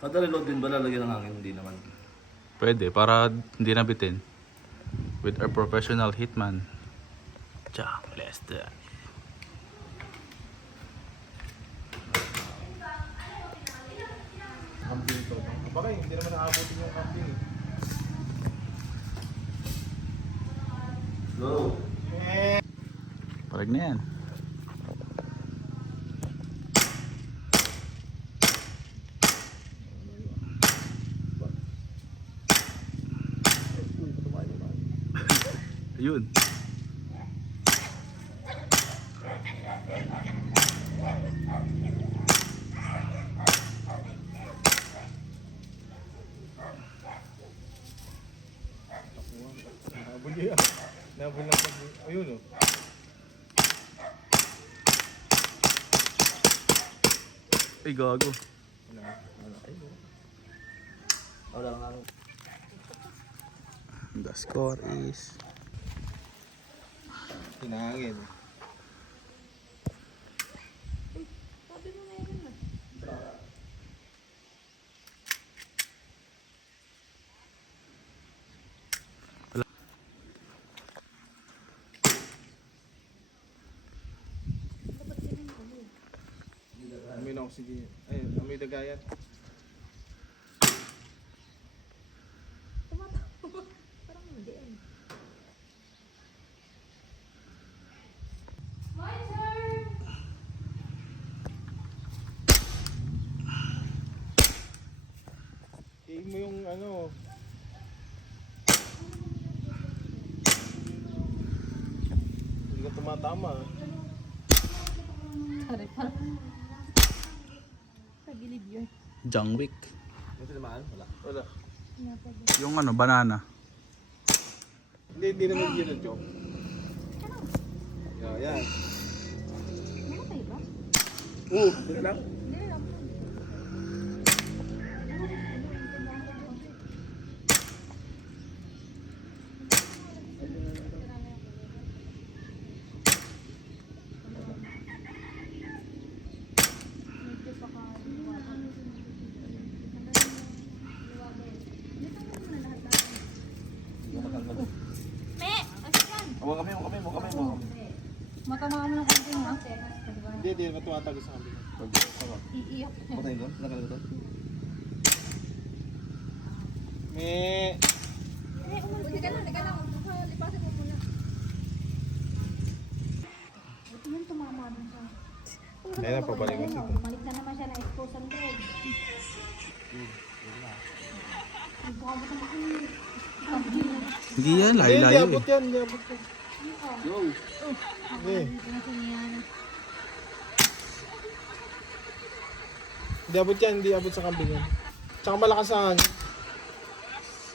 Kada reload din ba lalagyan ng hangin? Hindi naman. Pwede, para hindi nabitin. With our professional hitman, Jack Lester. Camping to. Bakit hindi naman naabutin yung camping eh. Go! Parag na yan. Ayun. Nabuli ah. Nabuli lang pag... Ayun oh. Ay, gago. Wala nga. The score is... Hinangin. Sabi mo meron na. Dapat sila yung ano. Amoy na oxygen. Ayun, amoy dagayan. Tumatawa. Parang hindi eh. My turn! Tiin mo yung ano. Hindi ka tumatama. Sorry, parang... Tagilid yun. Jungwick. May tinamaan? Wala. Wala. Yung ano, banana. Hindi naman yun ang joke. Yan. Namatay ba? Hindi lang. Hindi lang. Me! Asan? Huwag kami mo. Matama mo ng konti mo. Hindi matuwatago sa kabila. Iiyak. Patay doon? Nakalala doon? Me! Teka lang. Lipasin mo muna. Ito yung tumama dun sa... Ayun na, pabalik mo siya. Bumalik na naman siya na expose ang leg. Nagkakabot naman ang... Hindi yan, Hindi layo-layo abot eh. yan. Hindi abot yan. Go! Hindi. Hindi abot yan. Hindi abot sa kambing yan. Tsaka malakas ang hangin.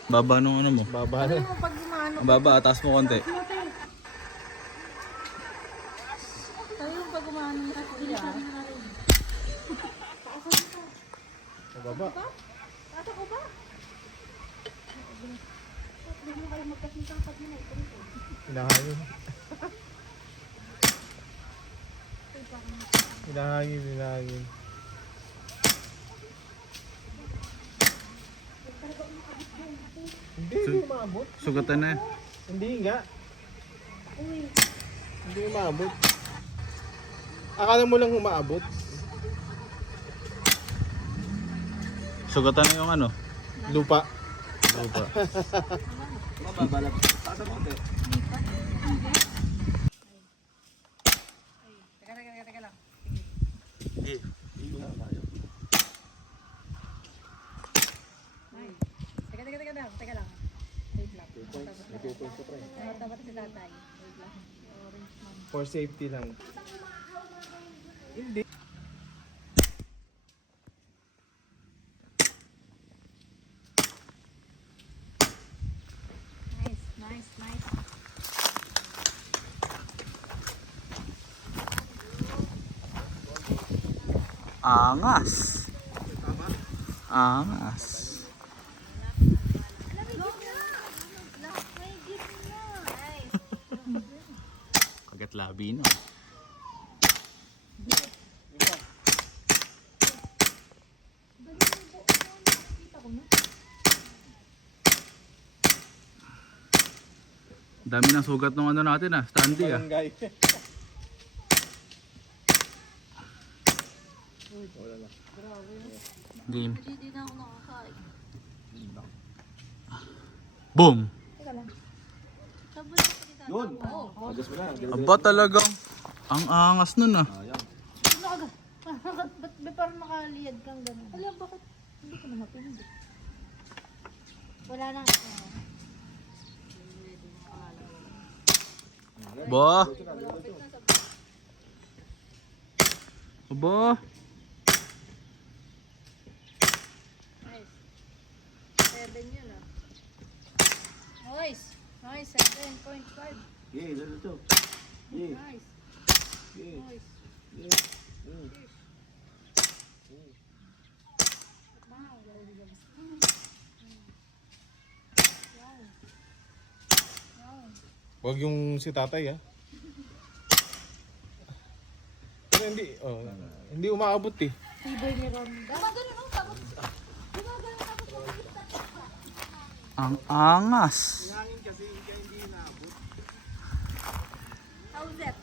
Baba nung ano mo. Baba na. Pag gumano, Ang baba, taas mo konti. tayo yung pag gumano na sila. Sa baba. Tata ko ba? Huwag mo kayo magkasintang pag yun ay ito. Hinahangin. Hinahangin. Hindi maabot. Sugatan na. Hindi nga. Hindi umaabot. Akala mo lang umaabot. Sugatan na yung ano. Lupa. Lupa. Mababalap. Taas ang konti. Teka lang. Eh, Igo na tayo. Teka lang. Wait lang. Tabat si tatay. Wait lang. Orange man. For safety lang. Hindi. Nice. angas. Angas. Kagat labi no. ako na. Dami ng sugat ng ano natin ah, standy ah. Barangay. Wala na. Game. Hindi na ako nakakain. Boom! Teka lang. Sabon ako kita. Yun. Oo. Adjust mo na. Aba talagang ang angas nun ah. Ayan. Ano ka? Ba't ba parang nakaliyad kang gano'n? Alam, bakit hindi ko na mapindi? Wala na. Ba? Aba? Nice. 7 yun ah. Nice. Nice. 7.5. Yeah, that's it. Yeah. Nice. Yeah. Nice. Yeah. Wow. Wow. Huwag yung si tatay ah. Pero hindi umaabot eh. Tibay ni Ronda. Gumagano no? Tapos. Gumagano tapos. Ang angas. How's that?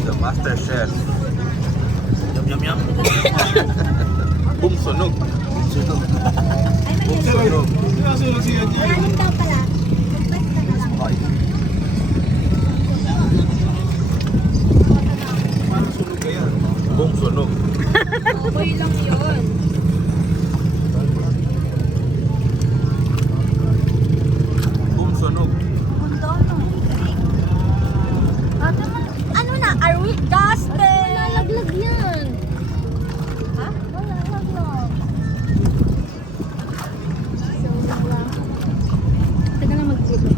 The Master Chef. Yum yum yum. Boom sunog. Sunog. Sunog. Sunog siya niya. Maraming daw pala. Parang sunog kaya. Boom sunog. Okay lang yun. Boom sunog. Ano na? Are we dusted? Nalaglag yan. Ha? Wala, nalaglag. So, wala. Taga na mag-dito.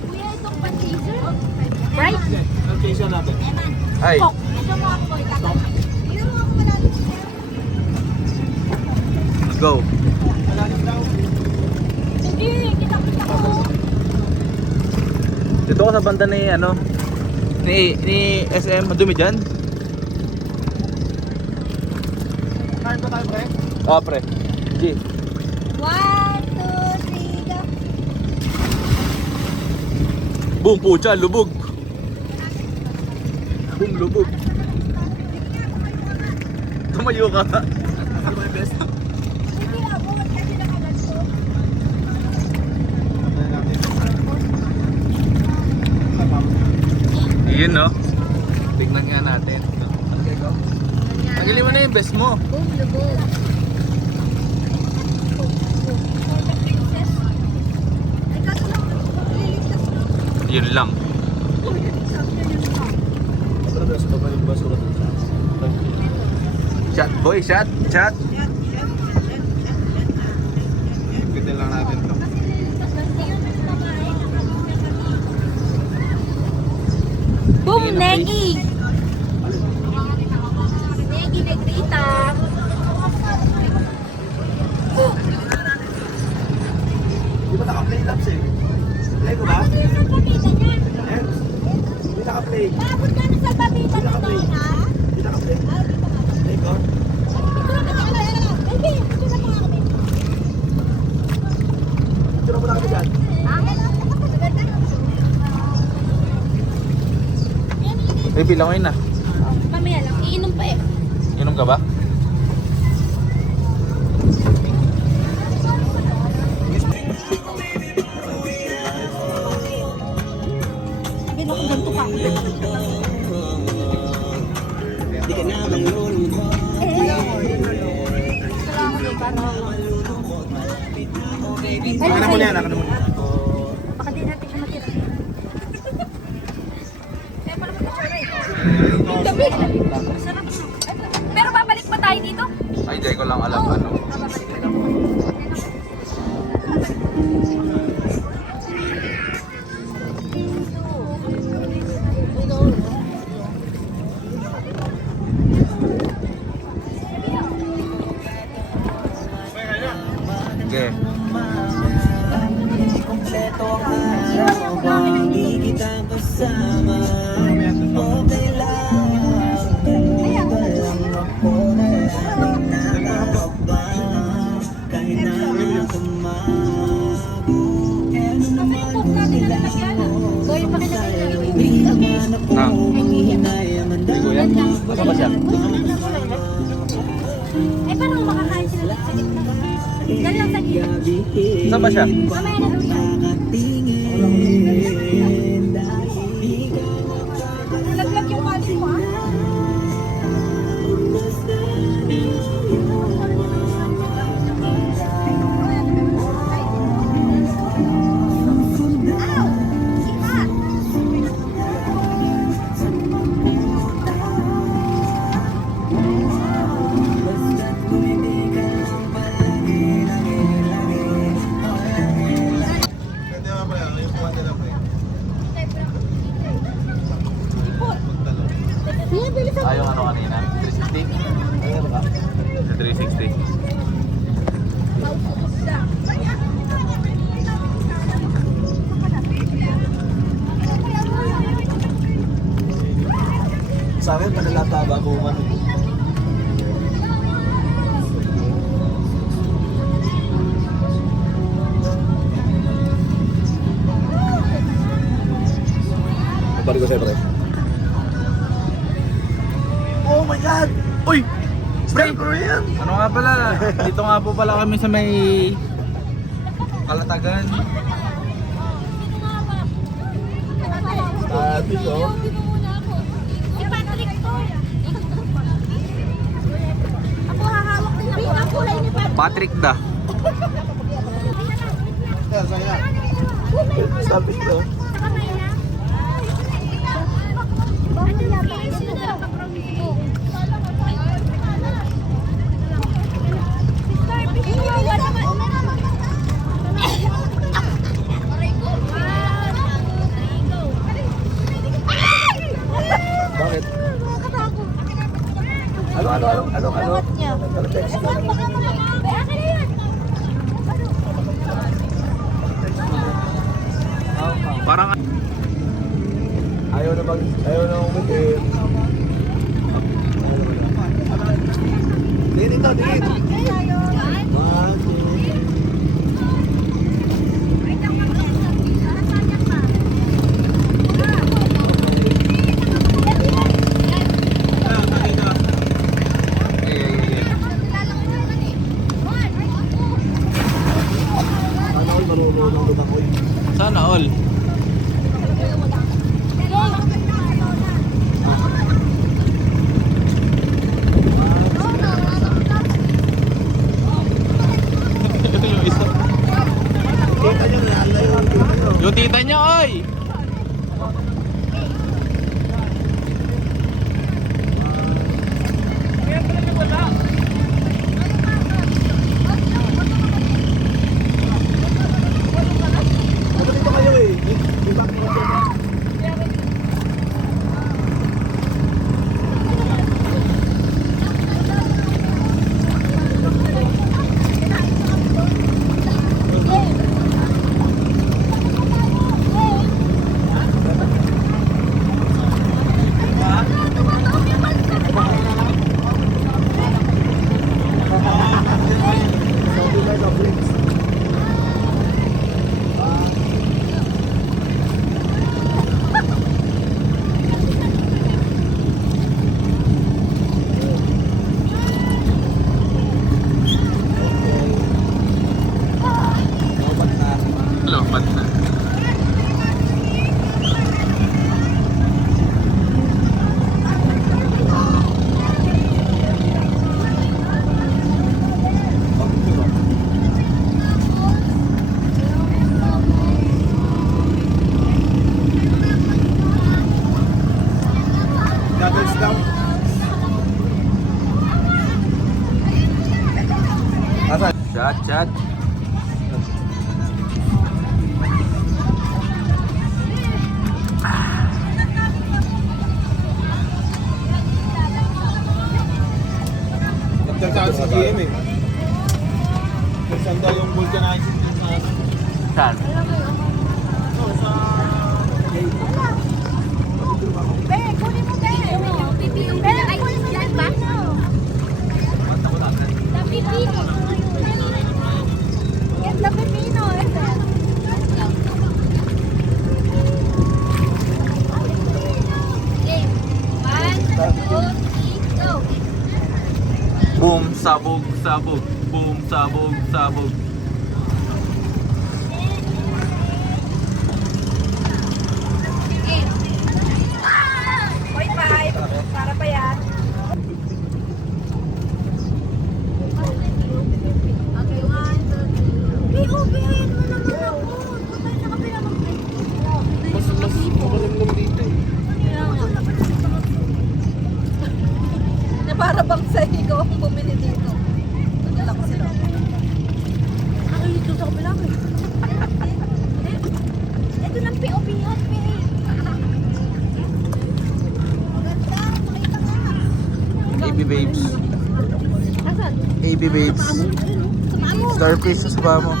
Kuya, itong pan-teaser? Right? Ang kaysa natin. Ay. Ito mo ako, boy. Ito mo ako malalim. Let's go. Hindi, kita-kita ko. Dito ko sa banda ni ano ni SM, madumi dyan. Kain pa tayo, pre? Ah, pre. G. 1, 2, 3, go. Boom, pucha, lubog. Boom, lubog. Tumayo ka. Hindi, abot kasi nakaganto. Iyon no. Tignan nga natin. Tanggalin mo na yung best mo. Boom, lubog. Princess. Ay, kaso lang, liligtas na. Yun lang. Pero sa papalit ba surat ng Shot boy, shot, shot. Pwede lang natin to. Kasi liligtas na. Hindi naman yung babae, nakabukya kami. Boom, Negi! Negi, Negrita. Di ba naka-play laps eh? Play ko ba? Ano yung salpamita niyan? Hindi naka-play. Bakit ka ng salpamita na doon, ha? Hindi naka-play. Play ko? Baby, ito na mga kami. Tira mo na kami dyan. Eh, bilangin na. Mamaya lang, iinom pa eh. Inom ka ba? Sabi mo kung ganito ka. Hindi ka naman yun. Salamat eh, parang. Akin na muna yan, akin na muna. Baka di natin siya matira. Kaya pala magkasara eh. Ang dami. Masarap na. Pero lang alam ano. Okay. Kompleto ang araw ko, hindi kita kasama. Okay lang, nandito lang ako na laging nakakaba. Kahit na tumago, ano naman kung kailangan mo. Sa'yo, hindi naman ako manghihinay. Mandaman ako Asa ba siya? Eh, parang makakain sila sa gitna. Yan lang sa gitna. Saan ba siya? Mamaya na doon yan. Nalaglag yung wallet mo, ah. Pwede naman pala, yung kuha nila pa eh. Yung ano kanina? 360? Sa 360. Sa akin, panalata bago man. Balik ko sa'yo, pre. Oh my God! Uy! Spray ko yan! Ano nga pala? Dito nga po pala kami sa may Kalatagan. Dati, oh. Si Patrick to. Ako hahawak din ang kulay ni Patrick. Patrick da. Yan, saya. Sabi ko. Sa kamay na. Ano yata? Sino na lang kapromito? Bakit? Ano? Parang Ayaw na umikit. Tingin ito, tingin. Sana all marunong ng lutang ko. sana all. Ito yung isa. Kita nyo, nalayo yung kita nyo. Yung tita niya, oy! Dito kayo eh. Di ba kayo? Sabi na sa bricks. Lopat na. Goggles down. Chat, chat. Nagtataan si GM eh. Nagsanda yung vulcanizing yung sa ano. Saan? Be, kunin mo, be. Be, ay, yan ba? La pipino. Get la pipino. Okay. 1, 2, 3, go. Boom, sabog, sabog. Boom, sabog, sabog. Hoy, five. Para pa yan. Okay, 1, 2, 3. B.O.B. Ayan mo naman ako. Patay na kapila mag-break. Mas makulimlim dito eh. Na para bang sa ikaw ang bumili dito. Nagdala ko sila. Ako dito sa kabila ko. Ito ng P.O.B. yan, P. Maganda, makita ka. AB babes. Asan? AB babes. Sumama mo. Starfish sa saba mo.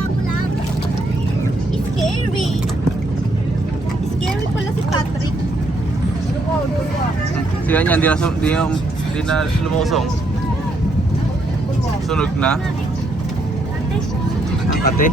Scary. Scary pala si Patrick. Siya niya, di na lumusong. Sunog na. Ang kate.